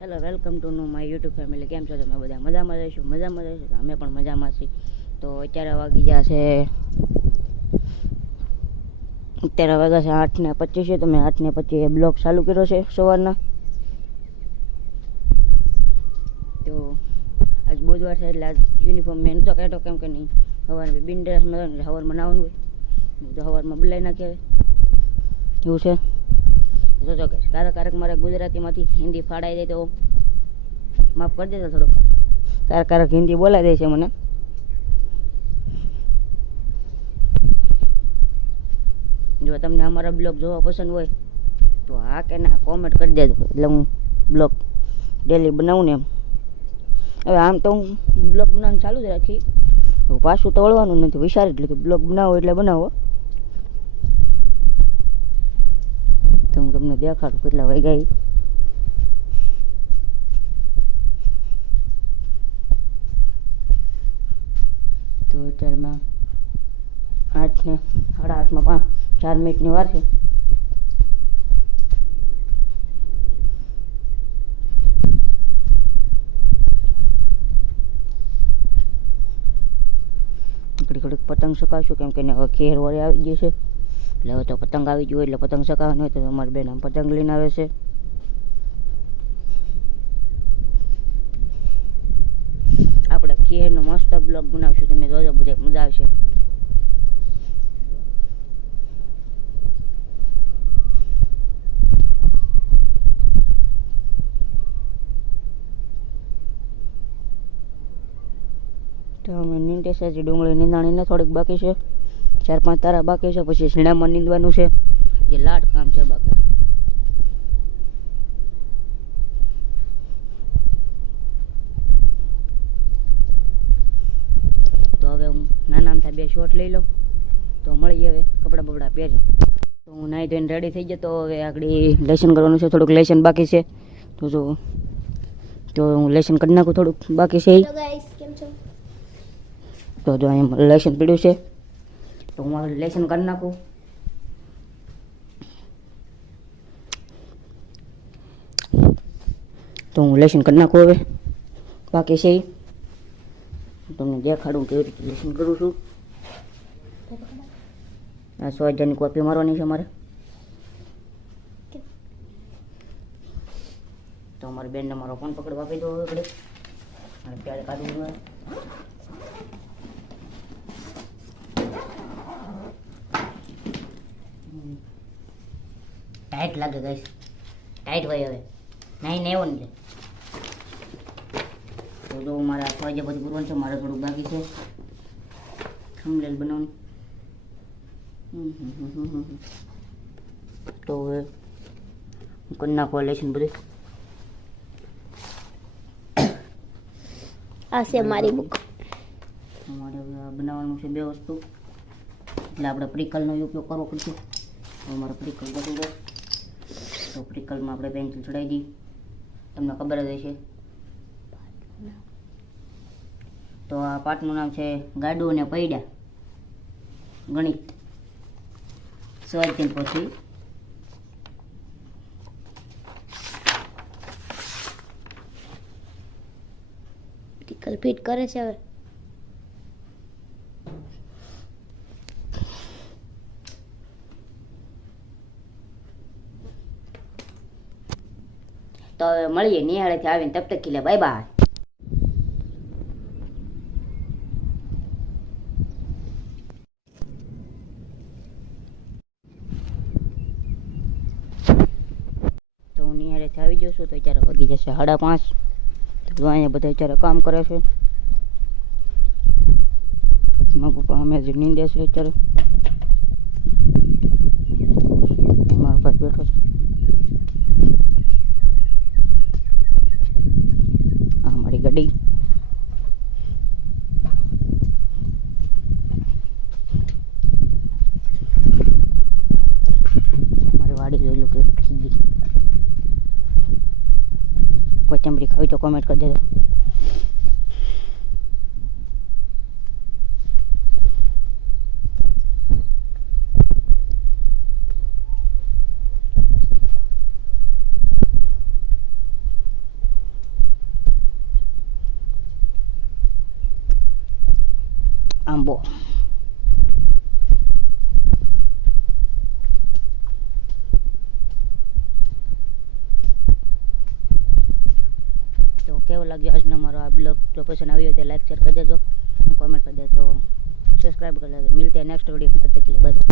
Hello, welcome to નો my YouTube family. કેમ છો તમે બધા? મજામાં રહેશો? મજામાં રહેશો? અમે પણ મજામાં છીએ. તો અત્યારે વાગી ગયા છે 8:25. તો મેં 8:25 બ્લોગ ચાલુ કર્યો છે સવારના. તો આજ બુધવાર છે એટલે આજ યુનિફોર્મ મેં નહોતો કાઢ્યો, કેમ કે નહીં સવારે બિનડ્રેસમાં સવારમાં નાવાનું હોય તો સવારમાં બદલાઈ નાખે એવું છે. જોજો કે ક્યારેક મારે ગુજરાતીમાંથી હિન્દી ફાડાઈ જાય તો માફ કરી દેજો થોડુંક. ક્યારેક હિન્દી બોલાઈ દે છે મને. જો તમને અમારા બ્લોગ જોવા પસંદ હોય તો હા કે ના કોમેન્ટ કરી દેજો, એટલે હું બ્લોગ ડેલી બનાવું ને એમ. હવે આમ તો હું બ્લોગ બનાવવાનું ચાલુ જ રાખી, પાછું તો વળવાનું નથી, વિચારી એટલે કે બ્લોગ બનાવો એટલે બનાવો. તો હું તમને દેખાડું કેટલા વાગ્યા. તો અત્યારમાં 8 ને 8:30 4 મિનિટની વાર છે. ઘડીક પતંગ ચકાવશું, કેમ કે હવે ખેર વળે આવી ગઈ છે, એટલે હવે તો પતંગ આવી ગયું એટલે પતંગ ચકાવવાની હોય. તો અમારી બેન આમ પતંગ લઈને આવે છે. આપણે ખેરનો મસ્ત બ્લોગ બનાવશું, તમે જોજો, બધે મજા આવશે. તો અમે નીંદે છે, હજી ડુંગળી નીંદાણીને થોડીક બાકી છે, 4-5 તારા બાકી છે, પછી શીણામાં નીંદવાનું છે, જે લાટ કામ છે બાકી. તો હવે હું નાના થાય 2 શોટ લઈ લઉં, તો મળીએ હવે કપડાં બપડા પહેરી. તો હું નાહી ધોઈને રેડી થઈ ગયો. તો હવે આગળ લેસન કરવાનું છે, થોડુંક લેસન બાકી છે. તો હું લેસન કરી નાખું, થોડુંક બાકી છે. તો જો અહીંયા લેસન પીડ્યું છે, તો હું લેસન કરી નાખું. તો હું લેસન કરી નાખું હવે બાકી છે. તમને દેખાડું કેવી રીતે લેસન કરું છું. આ 100,000ની કોપી મારવાની છે મારે. તો અમારી બેનને મારો ફોન પકડવા આપી દો હવે ઘડી, અને ત્યારે કાઢું મારે. ટાઈટ લાગે ગાઈસ, ટાઈટ હોય. હવે નહીં એવો ને. તો જો મારે આ જે બધું પૂરવાનું છે, મારે થોડુંક બાકી છે થંબનેલ બનાવવાનું. તો હવે કરી નાખો લેશન બધું. આ છે મારી બુક. અમારે હવે બનાવવાનું છે 2 વસ્તુ, એટલે આપણે પ્રિકલનો ઉપયોગ કરવો પડશે. અમારે પ્રિકલ બધું છે, તો પ્રિકલમાં આપણે પેન્સિલ ચડાવી દઈએ, તમને ખબર જ હશે. તો આ પાઠનું નામ છે ગાડું અને પૈડા ગણિત સ્વાધ્યાય પછી. પ્રિકલ ફિટ કરે છે હવે. તો હવે મળીએ નિહાળેથી આવીને, તબ તક ખીલે બાય બાય. તો હું નિહાળેથી આવી જશું. તો અત્યારે વાગી જશે 5:30. તો અહીંયા બધા અત્યારે કામ કરે છે. મારા પપ્પા અમે જે નીંદે છે અત્યારે, મારો ભાઈ બેઠો છે. ગાડી મારી વાડી જોઈ લો કે થઈ ગઈ. કોથમરી ખાવી તો કોમેન્ટ કરી દેજો. આંબો. તો કેવો લાગ્યો આજનો મારો આ બ્લોગ? જો પસંદ આવ્યો હોય તો લાઈક શેર કરી દેજો, કોમેન્ટ કરી દેજો, સબસ્ક્રાઈબ કરી દેજો. મિલતે हैं नेक्स्ट वीडियो में, तब तक के लिए बाय बाय.